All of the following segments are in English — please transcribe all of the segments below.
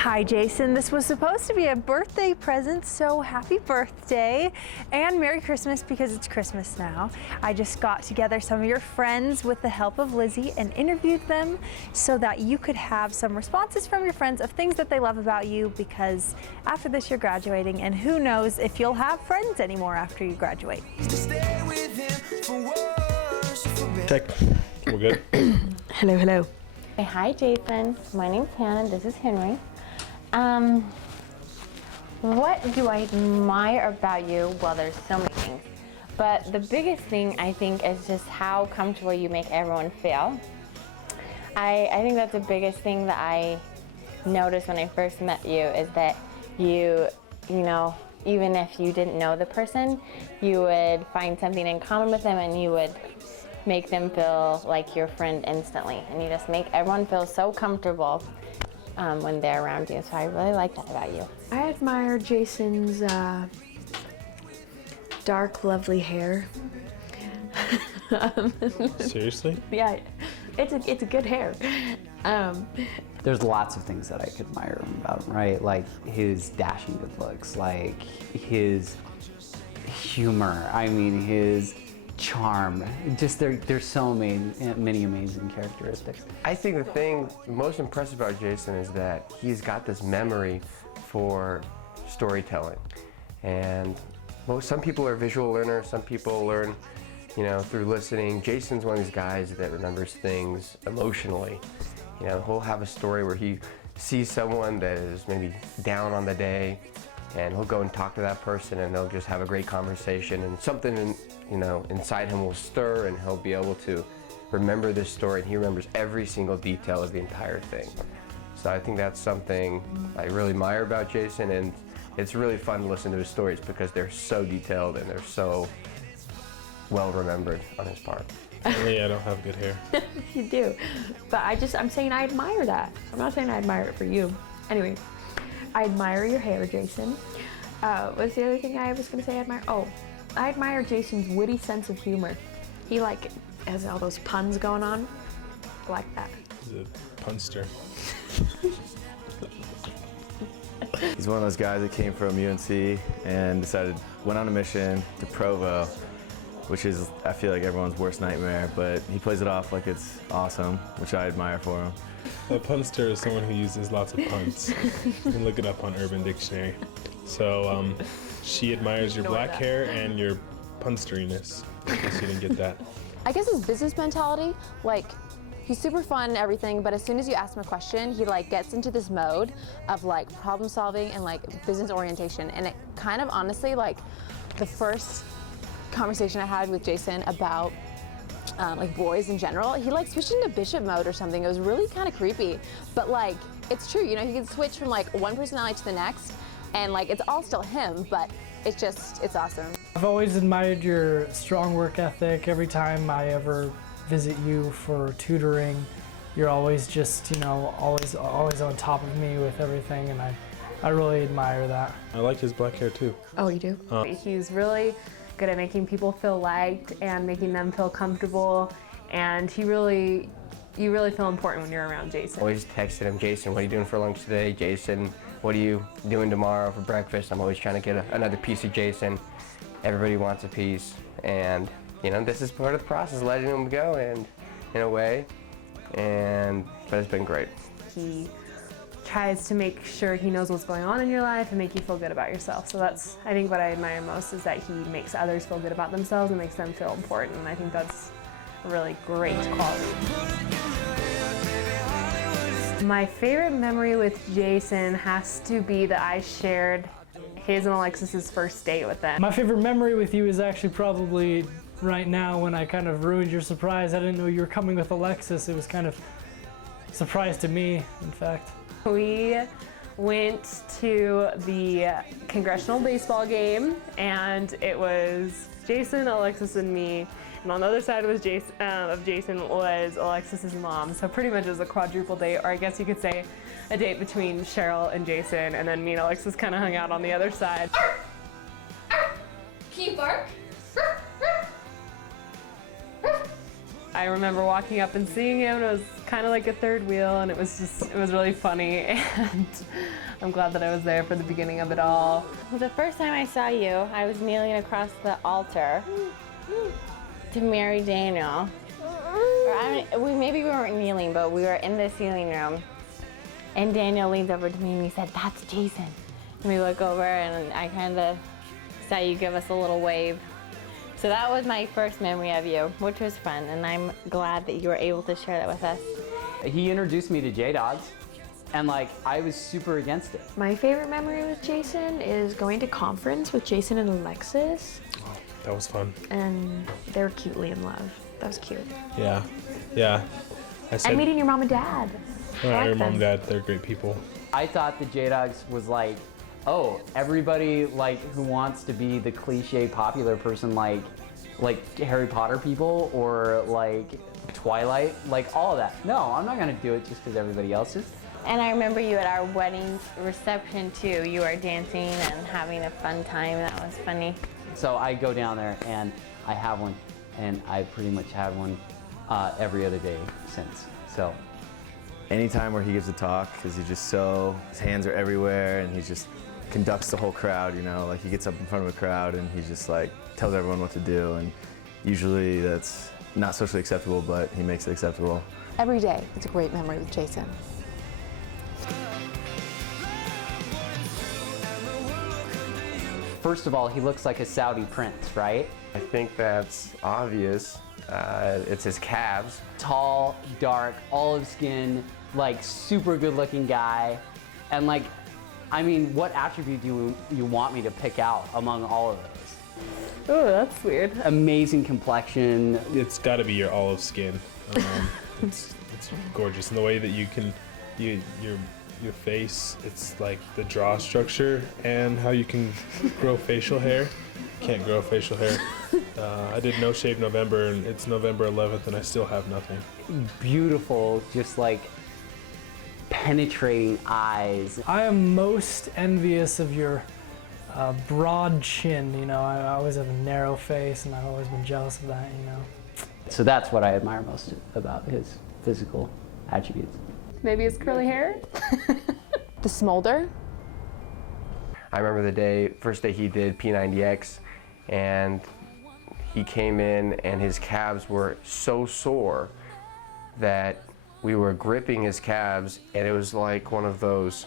Hi Jason, this was supposed to be a birthday present, so happy birthday and Merry Christmas because it's Christmas now. I just got together some of your friends with the help of Lizzie and interviewed them so that you could have some responses from your friends of things that they love about you, because after this you're graduating and who knows if you'll have friends anymore after you graduate. Check. We're good. Hello, hello. Hey, hi Jason, my name's Hannah, this is Henry. What do I admire about you? Well, there's so many things, but the biggest thing I think is just how comfortable you make everyone feel. I think that's the biggest thing that I noticed when I first met you, is that you know, even if you didn't know the person, you would find something in common with them and you would make them feel like your friend instantly, and you just make everyone feel so comfortable when they're around you. So I really like that about you. I admire Jason's dark, lovely hair. Seriously? Yeah, it's a good hair. There's lots of things that I could admire him about, right? Like his dashing good looks, like his humor, I mean his charm. Just there's so many amazing characteristics. I think the thing most impressive about Jason is that he's got this memory for storytelling. And some people are visual learners, some people learn, through listening. Jason's one of these guys that remembers things emotionally. He'll have a story where he sees someone that is maybe down on the day, and he'll go and talk to that person and they'll just have a great conversation, and something inside him will stir, and he'll be able to remember this story, and he remembers every single detail of the entire thing. So I think that's something I really admire about Jason, and it's really fun to listen to his stories because they're so detailed and they're so well remembered on his part. Only I don't have good hair. You do, but I'm saying I admire that. I'm not saying I admire it for you. Anyway, I admire your hair, Jason. What's the other thing I was gonna say I admire? Oh, I admire Jason's witty sense of humor. He has all those puns going on. I like that. He's a punster. He's one of those guys that came from UNC and went on a mission to Provo, which is, I feel like, everyone's worst nightmare, but he plays it off like it's awesome, which I admire for him. A punster is someone who uses lots of puns. You can look it up on Urban Dictionary. So she admires your black hair and your punsteriness. I guess you didn't get that. I guess his business mentality, he's super fun and everything, but as soon as you ask him a question, he gets into this mode of problem solving and business orientation. And it kind of honestly, the first conversation I had with Jason about boys in general, he switched into bishop mode or something. It was really kind of creepy, but it's true, he can switch from one personality to the next, and it's all still him, but it's awesome. I've always admired your strong work ethic. Every time I ever visit you for tutoring, you're always just, always on top of me with everything, and I really admire that. I like his black hair too. Oh, you do? He's really good at making people feel liked and making them feel comfortable, and you really feel important when you're around Jason. Always texting him, Jason, what are you doing for lunch today? Jason, what are you doing tomorrow for breakfast? I'm always trying to get another piece of Jason. Everybody wants a piece, and this is part of the process, letting him go, and in a way, but it's been great. He tries to make sure he knows what's going on in your life and make you feel good about yourself. So that's, I think, what I admire most, is that he makes others feel good about themselves and makes them feel important. And I think that's a really great quality. My favorite memory with Jason has to be that I shared his and Alexis's first date with them. My favorite memory with you is actually probably right now, when I kind of ruined your surprise. I didn't know you were coming with Alexis. It was kind of a surprise to me, in fact. We went to the congressional baseball game, and it was Jason, Alexis, and me. And on the other side was Jason was Alexis's mom. So pretty much it was a quadruple date, or I guess you could say a date between Cheryl and Jason, and then me and Alexis kind of hung out on the other side. Can you bark? I remember walking up and seeing him, and it was kind of like a third wheel, and it was really funny, and I'm glad that I was there for the beginning of it all. Well, the first time I saw you, I was kneeling across the altar to marry Daniel. Maybe we weren't kneeling, but we were in the ceiling room, and Daniel leaned over to me and he said, "That's Jason." And we look over, and I kind of saw you give us a little wave. So that was my first memory of you, which was fun, and I'm glad that you were able to share that with us. He introduced me to J-Dogs, and like I was super against it. My favorite memory with Jason is going to conference with Jason and Alexis, Oh, that was fun. and they were cutely in love. That was cute. Yeah, yeah. I said, And meeting your mom and dad. your like mom them. and dad, they're great people. I thought the J-Dogs was like, oh, everybody like who wants to be the cliche popular person like Harry Potter people or like Twilight, like all of that. No, I'm not gonna do it just because everybody else is. And I remember you at our wedding reception too. You were dancing and having a fun time. That was funny. So I go down there and I have one, and I pretty much had one every other day since. So Anytime where he gives a talk, because his hands are everywhere, and he just conducts the whole crowd, you know, like he gets up in front of a crowd and he just like tells everyone what to do, and usually that's not socially acceptable, but he makes it acceptable. Every day, it's a great memory with Jason. first of all, he looks like a Saudi prince, right? I think that's obvious. It's his calves. Tall, dark, olive skin, like super good looking guy. And like, I mean, what attribute do you want me to pick out among all of those? Oh, that's weird. Amazing complexion. It's got to be your olive skin. It's gorgeous, and the way that you can, your face. It's like the jaw structure and how you can grow facial hair. Can't grow facial hair. I did No Shave November, and it's November 11th, and I still have nothing. Beautiful, just like penetrating eyes. I am most envious of your broad chin. You know, I always have a narrow face, and I've always been jealous of that. You know. So that's what I admire most about his physical attributes. Maybe his curly hair? The smolder. I remember the first day he did P90X, and he came in and his calves were so sore that we were gripping his calves, and it was like one of those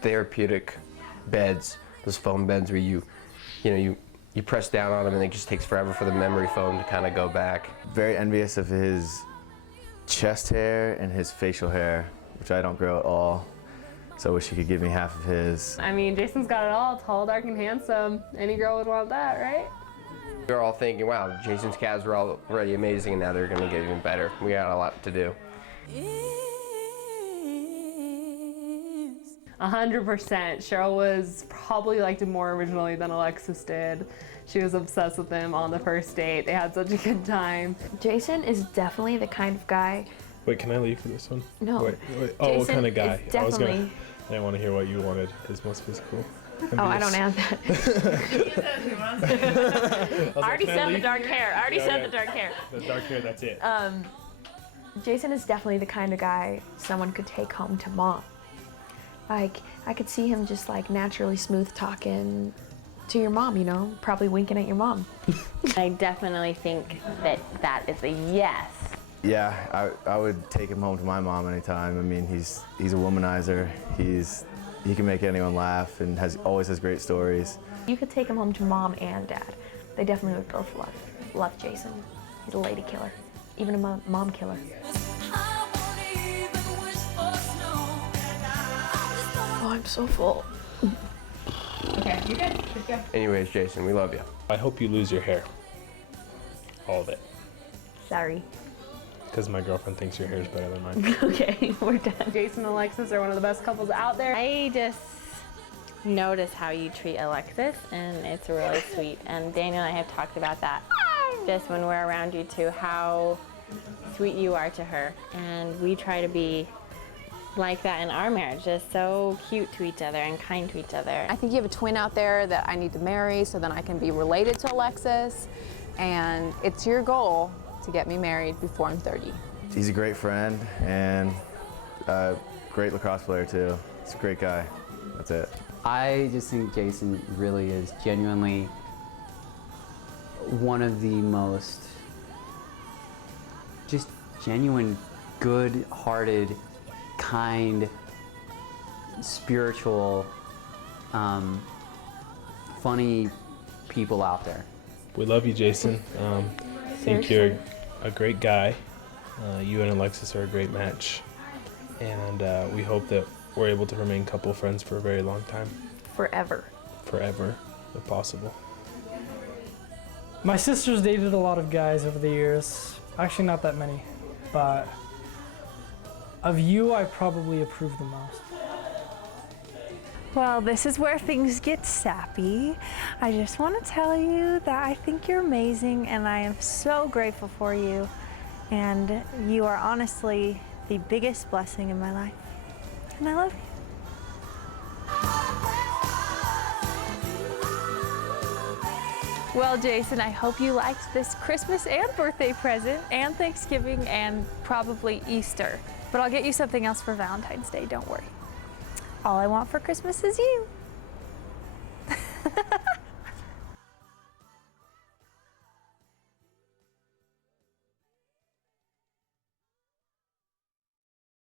therapeutic beds, those foam beds where you press down on them and it just takes forever for the memory foam to kind of go back. Very envious of his chest hair and his facial hair, which I don't grow at all. So I wish he could give me half of his. I mean, Jason's got it all, tall, dark, and handsome. Any girl would want that, right? We were all thinking, wow, Jason's calves were already amazing, and now they're going to get even better. We got a lot to do. 100%. Cheryl was probably liked him more originally than Alexis did. She was obsessed with him on the first date. They had such a good time. Jason is definitely the kind of guy. Wait, can I leave for this one? No. Wait. Oh, what Jason kind of guy? is definitely. I didn't want to hear what you wanted. His most physical. Oh, I don't add that. I already said the dark hair. I already said the dark hair. The dark hair, that's it. Jason is definitely the kind of guy someone could take home to mom. Like, I could see him just like naturally smooth talking to your mom, you know, probably winking at your mom. I definitely think that is a yes. Yeah, I would take him home to my mom anytime. I mean, he's a womanizer. He can make anyone laugh and always has great stories. You could take him home to mom and dad. They definitely would both love Jason. He's a lady killer, even a mom killer. Oh, I'm so full. Okay, you're good. Good go. Anyways, Jason, we love you. I hope you lose your hair. All of it. Sorry. Because my girlfriend thinks your hair is better than mine. Okay, we're done. Jason and Alexis are one of the best couples out there. I just notice how you treat Alexis, and it's really sweet. And Daniel and I have talked about that just when we're around you too, how sweet you are to her. And we try to be like that in our marriage, just so cute to each other and kind to each other. I think you have a twin out there that I need to marry so then I can be related to Alexis. And it's your goal to get me married before I'm 30. he's a great friend and a great lacrosse player too. He's a great guy. That's it. I just think Jason really is genuinely one of the most just genuine, good-hearted, kind, spiritual, funny people out there. We love you, Jason. I think you're a great guy. You and Alexis are a great match. And we hope that we're able to remain couple friends for a very long time. Forever. Forever, if possible. My sister's dated a lot of guys over the years. Actually, not that many, but of you, I probably approve the most. Well, this is where things get sappy. I just want to tell you that I think you're amazing and I am so grateful for you. And you are honestly the biggest blessing in my life. And I love you. Well, Jason, I hope you liked this Christmas and birthday present and Thanksgiving and probably Easter. But I'll get you something else for Valentine's Day, don't worry. All I want for Christmas is you.